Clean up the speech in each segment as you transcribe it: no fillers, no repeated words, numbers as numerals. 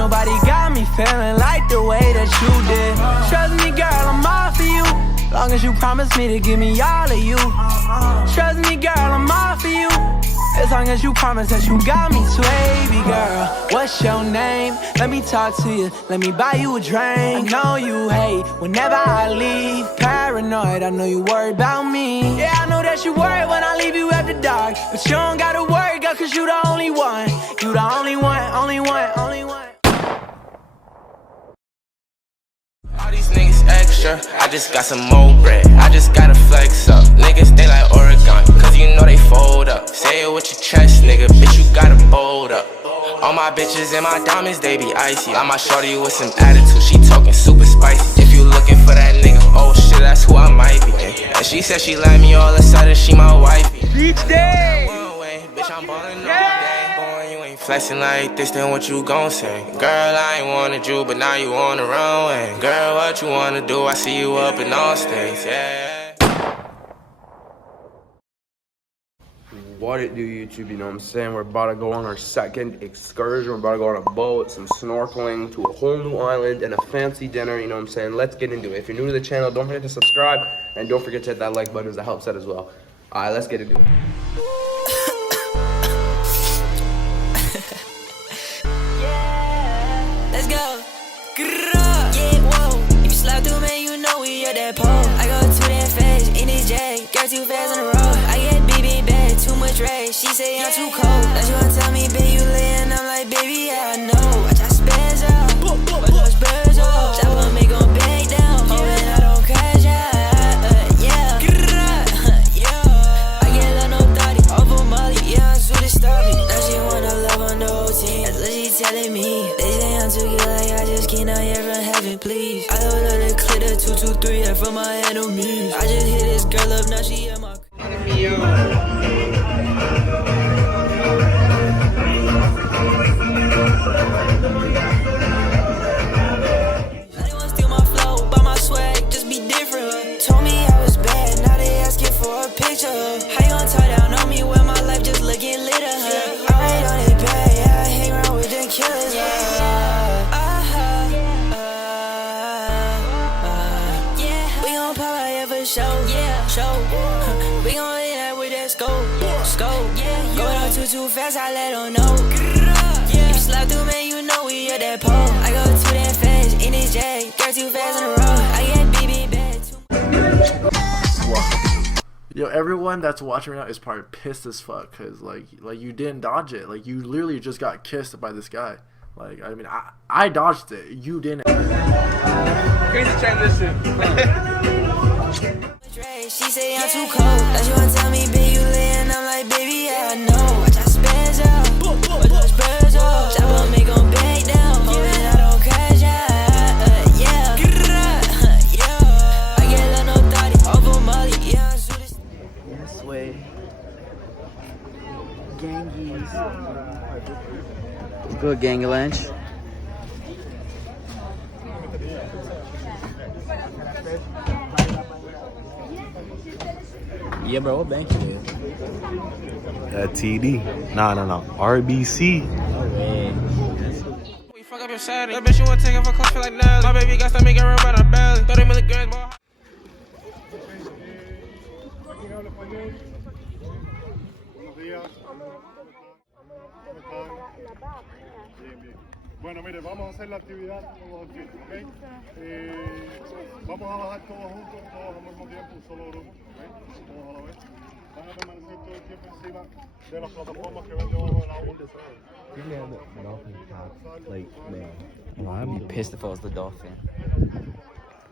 nobody got me feeling like the way that you did. Trust me, girl, I'm all for you. Long as you promise me to give me all of you. Trust me, girl, I'm all for you. As long as you promise that you got me sway, baby girl. What's your name? Let me talk to you. Let me buy you a drink. I know you hate whenever I leave. Paranoid, I know you worry about me. Yeah, I know that you worry when I leave you after dark. But you don't gotta worry, girl, cause you the only one. You the only one, only one, only one. All these niggas extra, I just got some more bread. I just gotta flex up. Niggas, they like Oregon, cause you know they fold up. Say it with your chest, nigga, bitch, you gotta bold up. All my bitches and my diamonds, they be icy. I might shorty with some attitude, she talking super spicy. If you looking for that nigga, oh shit, that's who I might be. And she said she like me all of a sudden, she my wifey. Each day, bitch, I'm ballin' all day. Boy, you ain't flexing like this, then what you gon' say? Girl, I ain't wanted you, but now you on the runway. Girl, what you wanna do? I see you up in all states, yeah. What it do, YouTube, you know what I'm saying? We're about to go on our second excursion. We're about to go on a boat, some snorkeling, to a whole new island, and a fancy dinner, you know what I'm saying? Let's get into it. If you're new to the channel, don't forget to subscribe, and don't forget to hit that like button, as that helps out as well. Alright, let's get into it. Let's go. Yeah, whoa. If you slide through, man, you know we at that pole. I go to that face in this J. Girl, too fast on the road. I get BB bad, too much rage. She say I'm too cold. Now she wanna tell me, babe, you laying. I'm like, baby, yeah, I know. I just spaz out. But no spurs off. That one make gon' back down. Hoping I don't crash out. Yeah. Yeah. I get love, no 30. Off of Molly. Yeah, I'm sweet as Starby. Now she wanna love on the whole team. That's what she telling me. They say I'm too good, like I just can't hear from heaven, please. I don't know the clitter 223 yeah, from my enemies. I just hit this girl up, now she in my we gon' hit that with that scope. Yeah. Going on too fast, I let them know. If you slide through, man, you know we at that pole. I go too damn fast in this J. Girl, too fast on the road. I get BB bad too. Yo, everyone that's watching right now is probably pissed as fuck, cause like you didn't dodge it. Like you literally just got kissed by this guy. Like I mean, I dodged it. You didn't. Crazy transition. She say I'm too cold. Now she wanna tell me, babe, you laying. I'm like, baby, yeah, I know. I just spaz out. But no spurs off. That one make gon' back down. Hoping I don't crash out. Yeah. Yeah. I get love, no 30. Off of Molly. Yeah, I'm sweet as this way. Gangies. Good gang lunch. Yeah, bro, what bank it is? TD. Nah, RBC. We fuck up your Saturday. That bitch, you wanna take it for close, feel like Nelly. My baby got to make it rub out her belly. 30 milligrams more. Bueno, mire, vamos a hacer la actividad todos los días, ¿ok? Vamos a bajar todos juntos, todos al mismo tiempo, un solo grupo, ¿ok? Todos a la vez. Van a permanecer todo el tiempo encima de las plataformas que ven debajo del agua. Well, I'd be pissed if I was the dolphin.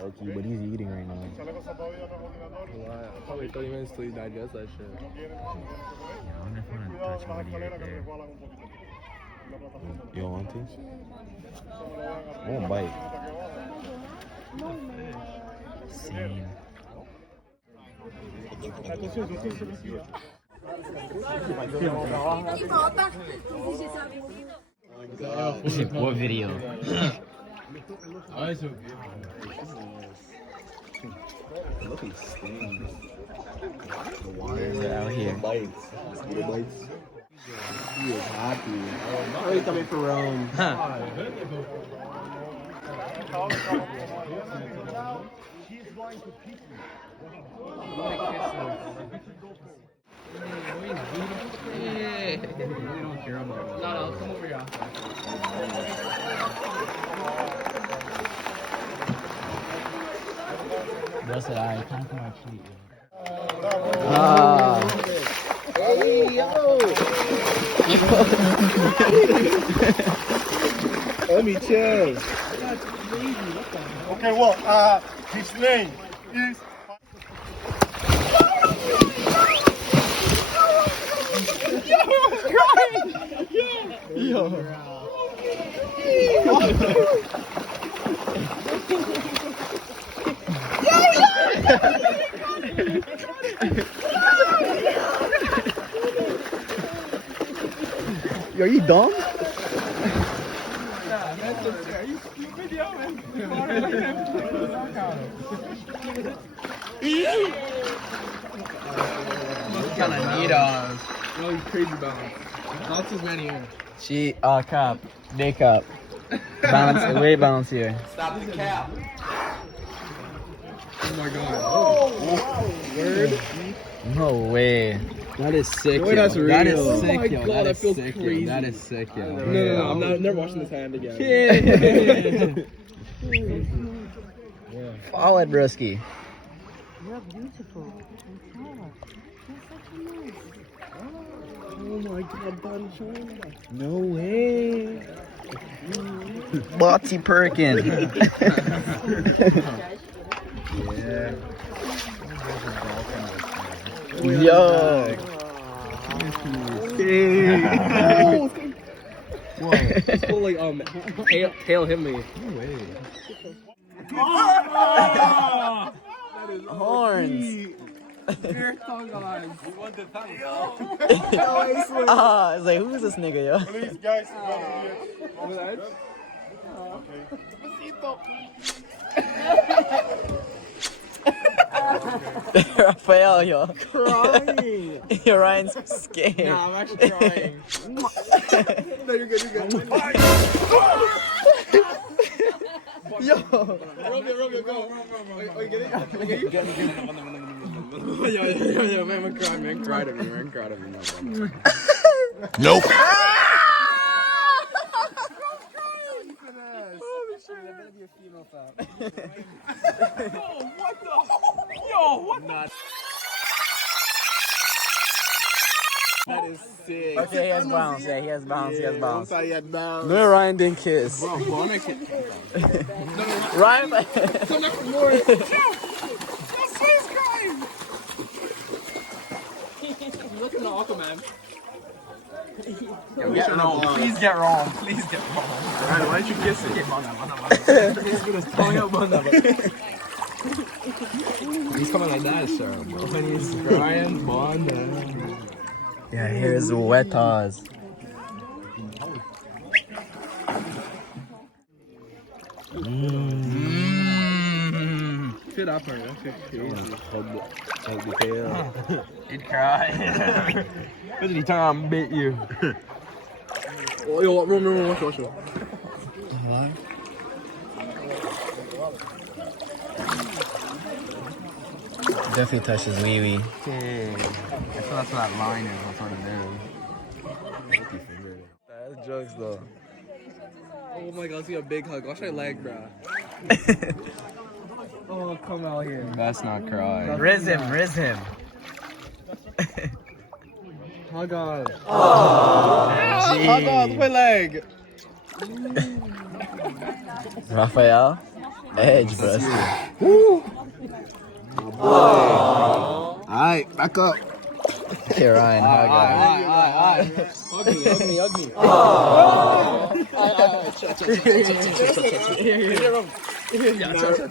Okay, but he's eating right now. Probably 30 minutes till you digest that shit. Yeah, I wonder if I want to touch somebody right there. You don't want to? I won't bite. Scene. What video? Look at these things. The water is out here. Bites. Little bites. He is happy. Oh, he's coming for Rome. Bro said, alright, time for my treat. Hey, yo! Let me chill. Okay, well, his name is. Are you dumb? Kind of need us. Oh, he's crazy about it. Lots of many here. She, cap. Day cap. Balance, way balance here. Stop the cap. Oh my god. Oh, word. No way. That is sick, Boy, that's real. That is Oh sick, my yo. God, That that is feels sick, crazy. yo. That is sick, yo. No, I'm never washing this hand again. Follow it, broski. You're beautiful. Oh my god, body showing. No way. Botty Perkin. Yeah. Yo. Whoa. It's full like tail hit me. Horns. It's like, who's this nigga, yo? Please, guys, go to the edge. Raphael, yo. Crying. Yo, Ryan's scared. Nah, I'm actually crying. No, you're good, you're good. Yo. Romeo, go. Oh, you get it? I get you? Yo, man, man, cried of me. Nope. That is sick. Okay, he has bounce. Yeah, he has bounce. He has bounce. He had bounce. No, Ryan didn't kiss. Bro, Bonner can. Ryan. Come up for more. Look at the Aquaman. Get wrong. Please get wrong. Please get wrong. Ryan, why don't you kiss it? He's gonna tongue out Bonner. He's coming like that, sir, bro. And he's crying, Bonner. Yeah, here's Wetas. Shit up, man. That's crazy. Hold the tail. He'd cry. He turn around and bit you. Oh, yo, Romeo, watch. Definitely touches wee wee. I feel that's what that line is. That's what it is. That's jokes though. Oh my god, let's get a big hug. Watch my leg, bro. Oh, come out here. That's not crying. Riz him. Hug on. Oh, Hug on, look my leg. Raphael, edge, bro. Alright, back up. Okay, Ryan, hug him. Hug me.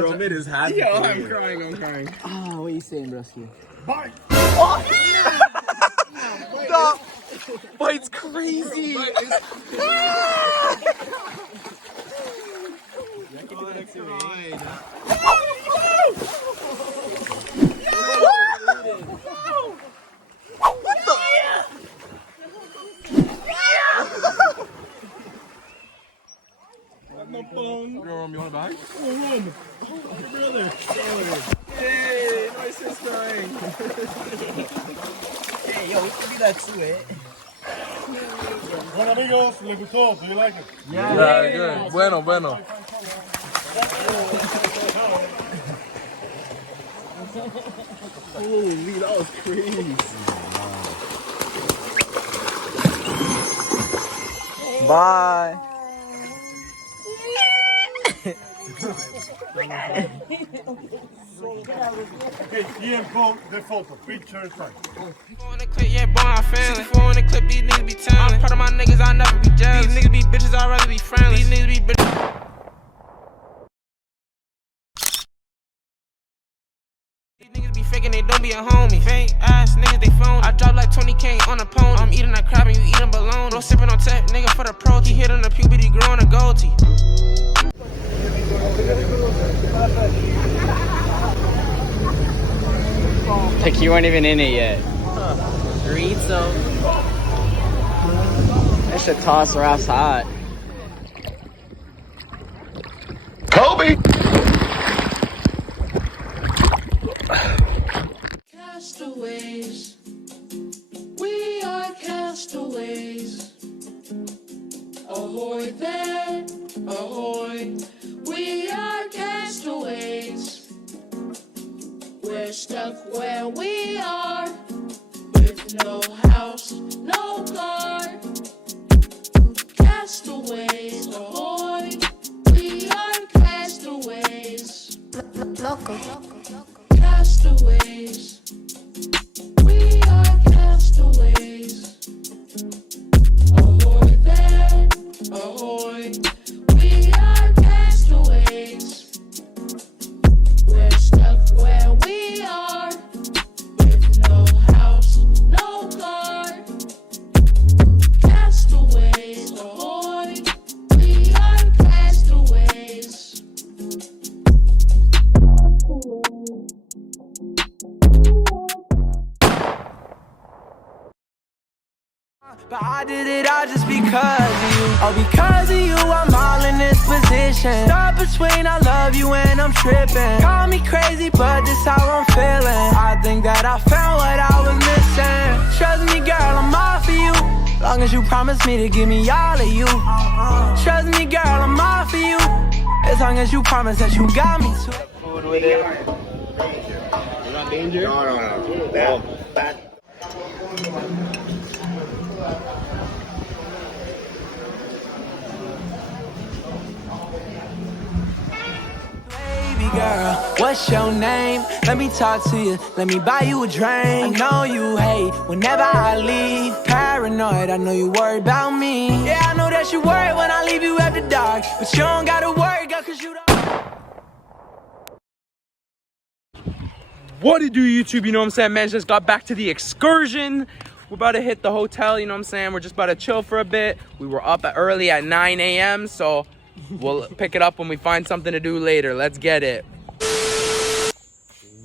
Roman is happy. Yo, I'm crying. Oh, what are you saying, Brusky? Stop! Bite's crazy! You want a bag? Brother. Hey, nice sister. Hey, yo, we can do that too, eh? Bueno, amigos, ¿les gustó? Do you like it? Yeah, good. Bueno. Holy, that was crazy. Bye. Okay, tiempo de foto. Picture time. On the clip, yeah, boy, I'm feeling. 64 on the clip, these niggas be telling. I'm proud of my niggas, I'll never be jealous. These niggas be bitches, I'd rather be friendly. These niggas be bitches. These niggas be faking, they don't be a homie. Fake ass niggas, they phony. I drop like 20K on a pony. I'm eating that crab and you eating bologna. Don't sipping on tech, nigga, for the protein. He hit on the puberty, growing a goatee. Like you weren't even in it yet. Burrito. I should toss Ralph's hot. Kobe! Castaways, we are castaways. Ahoy there, ahoy, we are castaways. We're stuck where we are, with no house, no car. Castaways, ahoy, we are castaways. Loco. Castaways, we are castaways. Ahoy there, ahoy, we are castaways. We're stuck where we are, with no house, no car. Castaways, ahoy, we are castaways. But I did it all just because of you. Oh, because of you, I'm all in this position. Stuck between I love you and I'm tripping. Call me crazy, but this how I'm feeling. I think that I found what I was missing. Trust me, girl, I'm all for you. Long as you promise me to give me all of you. Trust me, girl, I'm all for you. As long as you promise that you got me too. Food with it. You're not danger? No. Bad. Baby girl, what's your name? Let me talk to you, let me buy you a drink. I know you hate whenever I leave. Paranoid, I know you worry about me. Yeah, I know that you worry when I leave you after dark. But you don't gotta worry, girl, cause you don't. What to do, YouTube? You know what I'm saying? Man, just got back to the excursion. We're about to hit the hotel, you know what I'm saying? We're just about to chill for a bit. We were up early at 9 a.m. So we'll pick it up when we find something to do later. Let's get it.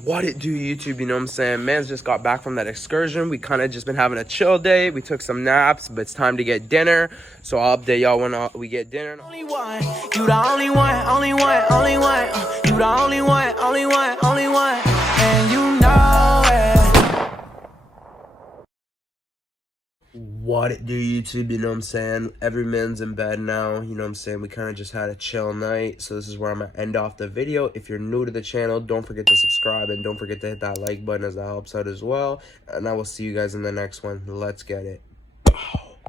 What it do, YouTube? You know what I'm saying? Man's just got back from that excursion. We kind of just been having a chill day. We took some naps, but it's time to get dinner. So I'll update y'all when we get dinner. Only one, you the only one, only one, only one. You the only one, only one, only one. And you know it. What it do, YouTube? You know what I'm saying? Every man's in bed now. You know what I'm saying? We kind of just had a chill night. So this is where I'm going to end off the video. If you're new to the channel, don't forget to subscribe. And don't forget to hit that like button, as that helps out as well. And I will see you guys in the next one. Let's get it.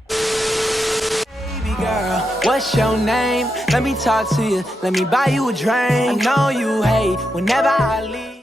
Baby girl, what's your name? Let me talk to you, let me buy you a drink. I know you hate whenever I leave.